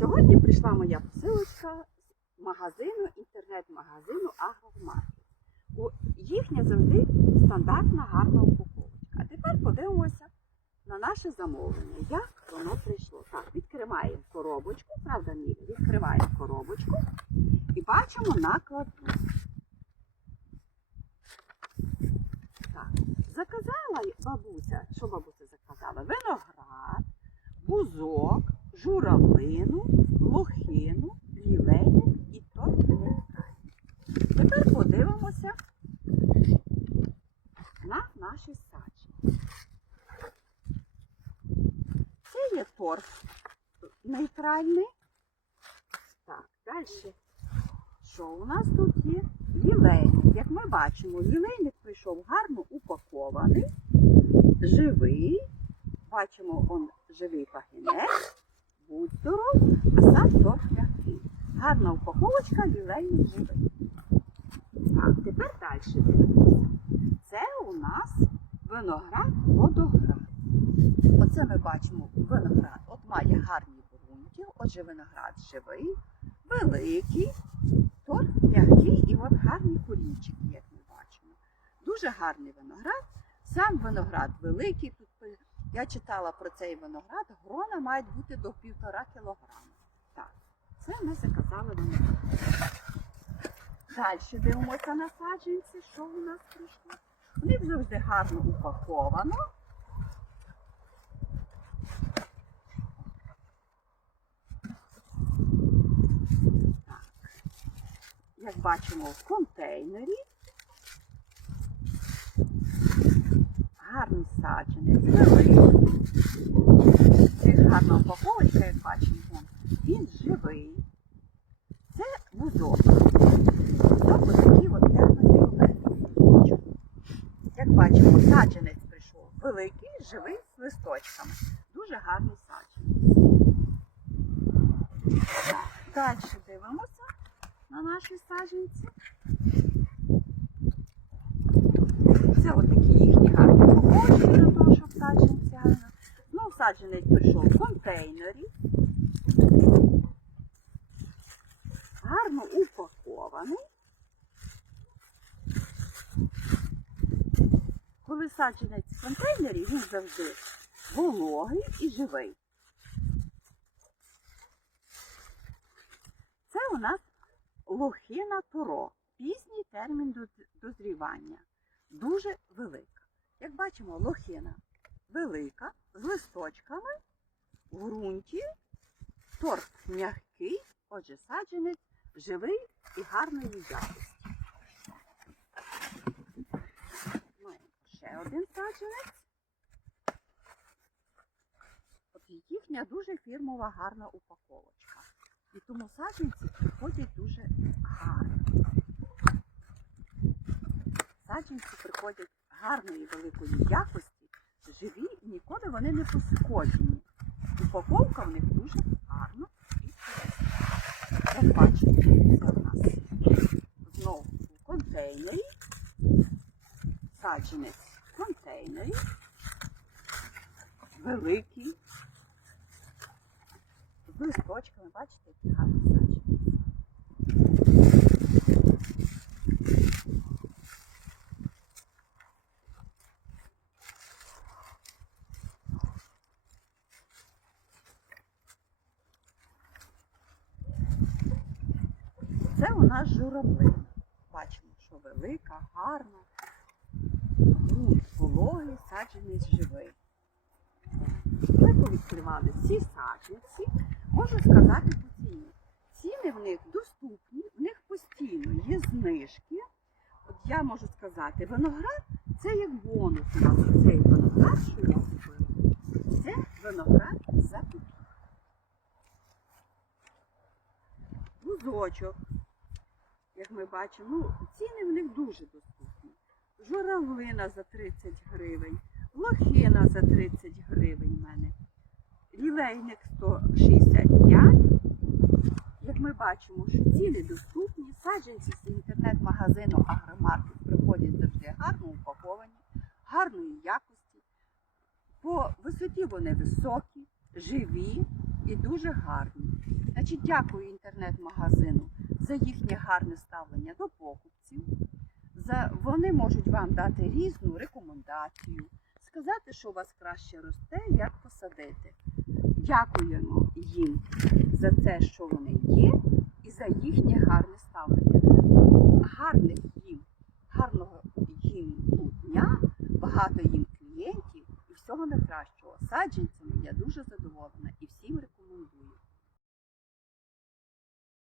Сьогодні прийшла моя посилочка з магазину, інтернет-магазину Агромаркет. Їхня завжди стандартна гарна упаковочка. А тепер подивимося на наше замовлення, як воно прийшло. Так, відкриваємо коробочку, правда, ні, відкриваємо коробочку і бачимо накладну. Так, заказала бабуся, що бабуся заказала? Виноград, бузок, журавлину, лохину, лілейник і нейтральний. Тепер подивимося на наші саджі. Це є торф нейтральний. Так, далі. Що у нас тут є? Лілейник. Як ми бачимо, лілейник прийшов гарно упакований, живий. Бачимо, он живий пагінець. М'який. Гарна упаковочка, лілейник живий. Так, тепер далі дивимося. Це у нас виноград водоград. Оце ми бачимо виноград. От має гарні бруньки, отже виноград живий, великий, торф м'який і от гарні корінчики, як ми бачимо. Дуже гарний виноград. Сам виноград великий. Тут я читала про цей виноград, грона мають бути до півтора кілограма. Це ми заказали виноград. Далі дивимося на саджанці, що у нас прийшло. В них завжди гарно упаковано. Так. Як бачимо, в контейнері. Гарний саджанець, великий. Це гарна упаковочка, як бачимо. вон. Він живий. Це бузок. Ось такий от темно-фіолетовий. Як бачимо, саджанець прийшов великий, живий з листочками. Дуже гарний саджанець. Далі дивимося на наші саджанці. Це от такі їхні гарні упаковочки для того, щоб саджанці гарно. Знов саджанець прийшов в контейнері. Гарно упакований. Коли саджанець в контейнері, він завжди вологий і живий. Це у нас лохина туро. Пізній термін дозрівання. Дуже велика. Як бачимо, лохина велика, з листочками, в ґрунті, торф м'який, отже, саджанець живий і гарної якості. Маємо ще один саджанець. От їхня дуже фірмова гарна упаковочка. І тому саджанці приходять дуже гарно. Саджанці приходять гарної великої якості, живі ніколи вони не пошкоджені. Упаковка в них дуже. Як бачите, це у нас знову контейнері. Саджанець контейнері. Великий. З листочками, бачите, які гарні саджанці. Це журавлина. Бачимо, що велика, гарна. Вологий, саджанець живий. Ми повідкривали всі саджанці. Можу сказати по ціні. Ціни в них доступні, в них постійно є знижки. От я можу сказати, виноград це як бонус у. Цей виноград, що я купила. Це виноград за. Бузочок, як ми бачимо, ну, ціни в них дуже доступні. Журавлина за 30 гривень, лохина за 30 гривень в мене, лілейник 165. Як ми бачимо, що ціни доступні, саджанці з інтернет-магазину Агромаркет приходять завжди гарно упаковані, гарної якості. По висоті вони високі, живі і дуже гарні. Значить, дякую інтернет-магазину за їхнє гарне ставлення до покупців. За, вони можуть вам дати різну рекомендацію, сказати, що у вас краще росте, як посадити. Дякуємо їм за те, що вони є, і за їхнє гарне ставлення. Гарних їм, гарного їм дня, багато їм клієнтів і всього найкращого. Саджанцями я дуже задоволена і всім рекомендую.